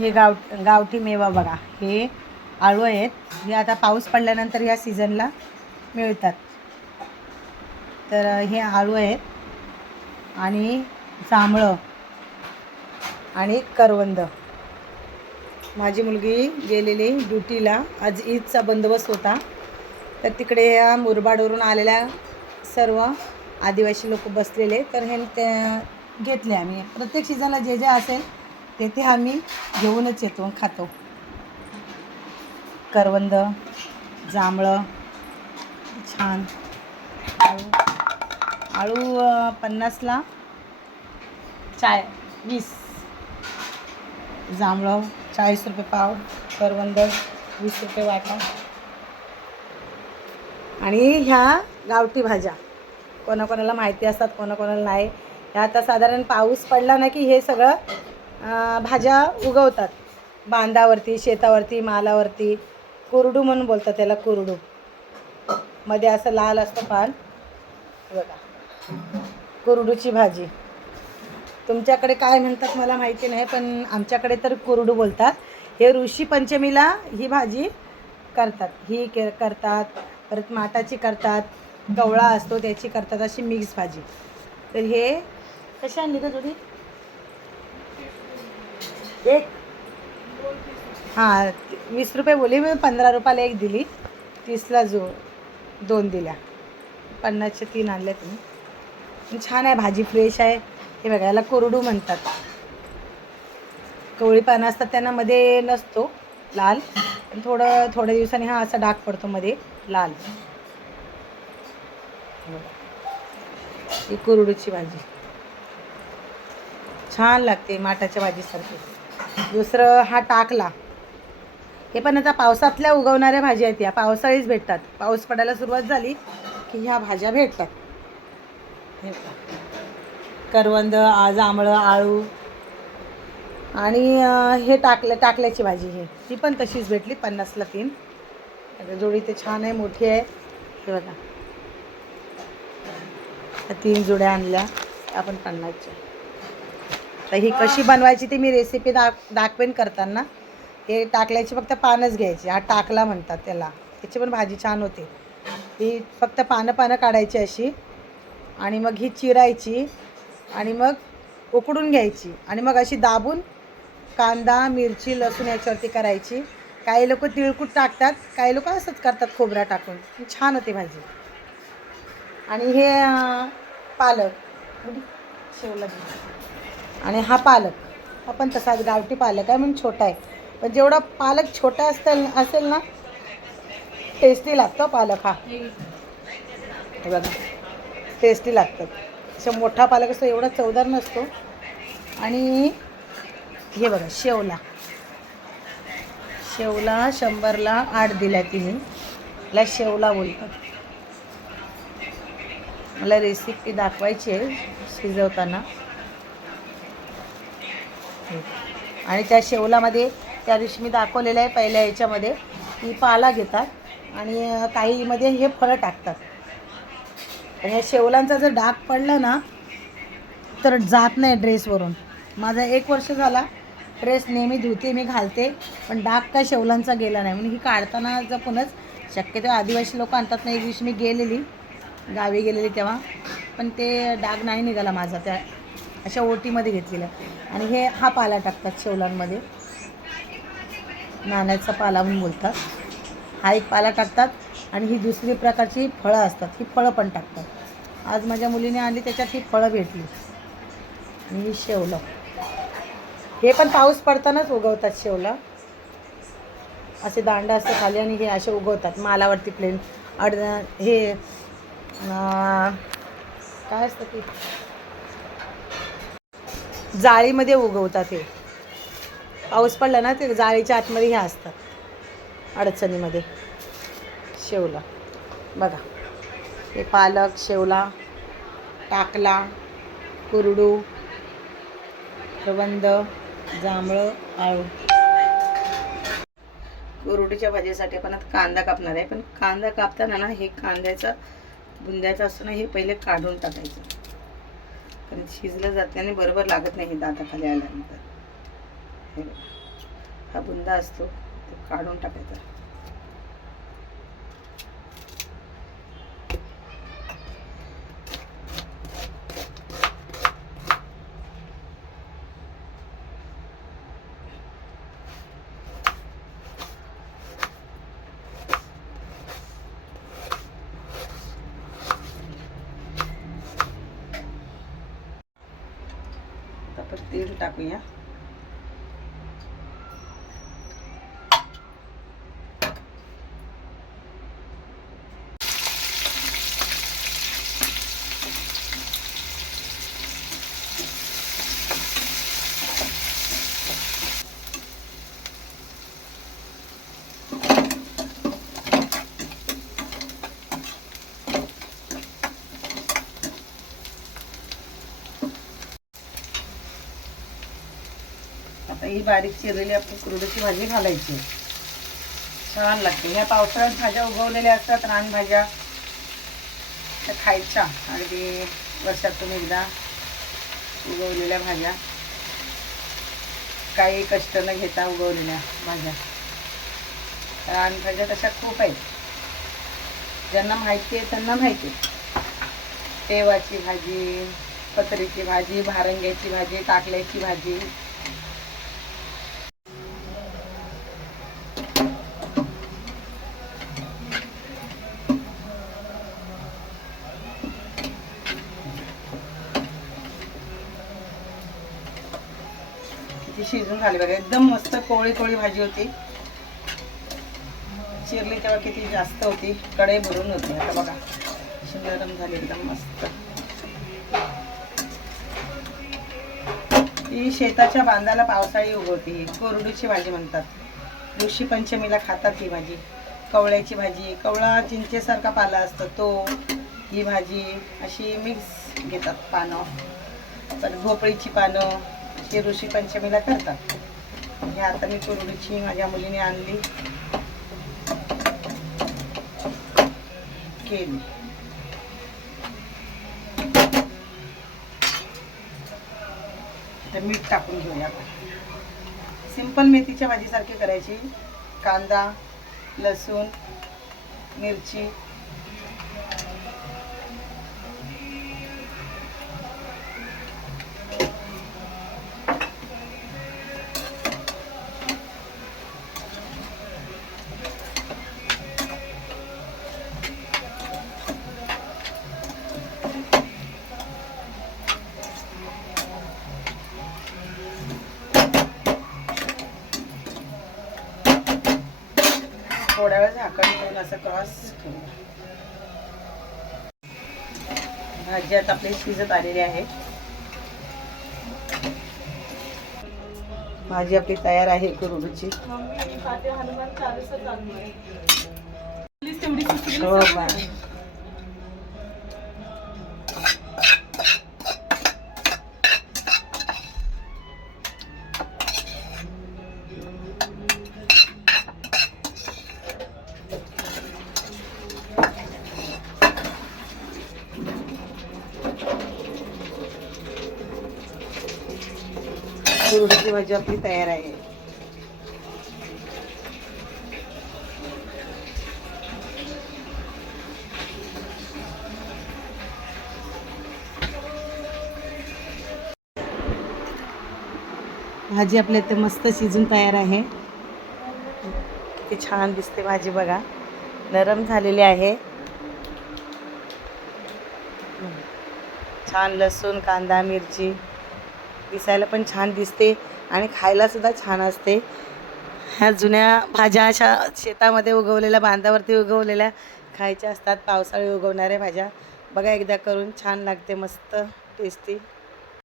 हे गाव गावठी मेवा बघा. हे आळू आहेत. हे आता पाऊस पडल्यानंतर या सीझनला मिळतात. तर हे आळू आहेत. आणि जांभळं. आणि करवंद. माझी मुलगी गेलेली ड्युटीला. आज ईदचा बंदोबस्त होता. तर तिकडे या मुरबाडवरून आलेल्या सर्व आदिवासी लोक बसलेले. तर हे ते घेतले आम्ही. प्रत्येक सीझनला जे जे असेल तेथे आम्ही घेऊनच येतो खातो. करवंद जांभळं छान. आळू आळू पन्नासला. चाय वीस. जांभळं चाळीस रुपये पाव. करवंद वीस रुपये वाटा. आणि ह्या गावठी भाज्या. कोणाकोणाला माहिती असतात कोणाकोणाला नाही. ह्या आता साधारण पाऊस पडला ना की हे सगळं भाज्या उगवतात. बांधावरती शेतावरती मालावरती. कुरडू म्हणून बोलतात त्याला कुरडू. मध्ये असं लाल असतं पान. बघा. कुरडूची भाजी. तुमच्याकडे काय म्हणतात मला माहिती नाही पण आमच्याकडे तर कुरडू बोलतात. हे ऋषी पंचमीला ही भाजी करतात. ही के करतात. परत माटाची करतात. गवळा असतो त्याची करतात अशी मिक्स भाजी. तर हे कशी आणली का थोडी एक. हां वीस रुपये बोली मी पंधरा रुपयाला एक दिली. तीसला जो दोन दिल्या. पन्नासचे तीन आणल्या तुम्ही. पण छान आहे भाजी फ्रेश आहे. हे बघा याला कोरडू म्हणतात. कवळी पानं असतात त्यांना मध्ये नसतो लाल. पण थोडं थोड्या दिवसांनी हा असा डाग पडतो मध्ये लाल. ही कुरडूची भाजी. छान लागते माठाच्या भाजीसारखी. दुसरं हा टाकला. हे पण आता पावसातल्या उगवणाऱ्या भाज्या आहेत या. पावसाळीच भेटतात. पाऊस पडायला सुरुवात झाली की ह्या भाज्या भेटतात. हे करवंद आज आंबळं आळू. आणि हे टाकलं टाकल्याची भाजी हे. ती पण तशीच भेटली पन्नासला तीन. आता जोडी ते छान आहे मोठी आहे. हे बघा. तीन जोड्या आणल्या. आपण पन्नासच्या. तर ही कशी बनवायची ती मी रेसिपी दाख दाखवेन करताना. हे टाकल्याची फक्त पानच घ्यायची. हा टाकला म्हणतात त्याला. त्याची पण भाजी छान होते. ही फक्त पानं पानं काढायची अशी. आणि मग ही चिरायची. आणि मग उकडून घ्यायची. आणि मग अशी दाबून कांदा मिरची लसूण याच्यावरती करायची. काही लोक तिळकूट टाकतात. काही लोक असंच करतात खोबरा टाकून. छान होते भाजी. आणि हे पालक. म्हणजे शेवला आणि हा पालक. हा पण तसाच गावठी पालक आहे म्हणून छोटा आहे. पण जेवढा पालक छोटा असेल असेल ना टेस्टी लागतो पालक हा. बघा टेस्टी लागतात. असा मोठा पालक असतो एवढा चवदार नसतो. आणि हे बघा शेवला. शेवला शंभरला आठ दिल्या तिने. मला शेवला बोलतात. मला रेसिपी दाखवायची आहे शिजवताना. आणि त्या शेवलामध्ये त्या दिवशी मी दाखवलेलं आहे पहिल्या याच्यामध्ये. की पाला घेतात आणि काहीमध्ये हे फळं टाकतात. आणि ह्या शेवलांचा जर डाग पडला ना तर जात नाही ड्रेसवरून. माझा एक वर्ष झाला ड्रेस नेहमी धुते मी घालते पण डाग काय शेवलांचा गेला नाही. म्हणून ही काढताना जपूनच शक्यतो आदिवासी लोक आणतात ना एक दिवशी मी गेलेली गावी गेलेली तेव्हा. पण ते डाग नाही निघाला माझा त्या अशा ओटीमध्ये घेतलेल्या. आणि हे हा पाला टाकतात शेवलांमध्ये. नाण्याचा पाला म्हणून बोलतात. हा एक पाला टाकतात आणि ही दुसरी प्रकारची फळं असतात. ही फळं पण टाकतात. आज माझ्या मुलीने आणली त्याच्यात ही फळं भेटली. आणि ही शेवलं. हे पण पाऊस पडतानाच उगवतात शेवला. असे दांडा असते खाली आणि हे असे उगवतात. मालावरती प्लेन अड हे काय असतं ते? जाळीमध्ये उगवतात हे. पाऊस पडला ना ते जाळीच्या आतमध्ये ह्या असतात. अडचणीमध्ये. शेवला. बघा. हे पालक शेवला टाकला कुरडू करवंद जांभळं आळू. कुरडूच्या भाजीसाठी आपण आता कांदा कापणार आहे. पण कांदा कापताना ना हे कांद्याचा बुंद्याचं असतो ना हे पहिले काढून टाकायचं. कारण शिजलं जाते आणि बरोबर लागत नाही हे दाताखाली आल्यानंतर. हे हा बुंदा असतो तो काढून टाकायचा. तीळ टाकूया. आता ही बारीक चिरलेली आपण कुरडीची भाजी घालायची. छान लागते. ह्या पावसाळ्यात भाज्या उगवलेल्या असतात रानभाज्या. त्या खायच्या. अगदी वर्षातून एकदा उगवलेल्या भाज्या. काही कष्ट न घेता उगवलेल्या भाज्या. रानभाज्या तशा खूप आहेत. ज्यांना माहिती आहे त्यांना माहिती आहे. तेवाची भाजी पत्रीची भाजी भारंग्याची भाजी टाकल्याची भाजी. शिजून झाली बघा. एकदम मस्त कोळी कोळी भाजी होती. चिरली तेव्हा किती जास्त होती. कढई भरून होती. आता बघा. अशी झाली एकदम मस्त. ही शेताच्या बांधाला पावसाळी उगवते. कोरडूची भाजी म्हणतात. ऋषी पंचमीला खातात ही भाजी. कवळ्याची भाजी. कवळा चिंचेसारखा पाला असतो तो. ही भाजी अशी मिक्स घेतात पानं. परत भोपळीची पानं. हे ऋषी पंचमीला करतात. हे आता मी कुरडीची माझ्या मुलीने आणली. केली. तर मीठ टाकून घेऊया आपण. सिंपल मेथीच्या भाजीसारखी करायची. कांदा लसूण मिरची थोड्या वेळ झाकण ठेवून असं क्रॉस भाजी आता आपली शिजत आलेली आहे. भाजी आपली तयार आहे कुरुडूची. हो कुरडीची भाजी आपली तयार आहे. भाजी आपल्या इथे मस्त शिजून तयार आहे. किती छान दिसते भाजी बघा. नरम झालेली आहे. छान लसूण कांदा मिरची. दिसायला पण छान दिसते आणि खायलासुद्धा छान असते. ह्या जुन्या भाज्या अशा शेतामध्ये उगवलेल्या बांधावरती उगवलेल्या खायच्या असतात. पावसाळी उगवणाऱ्या भाज्या. बघा एकदा करून छान लागते मस्त टेस्टी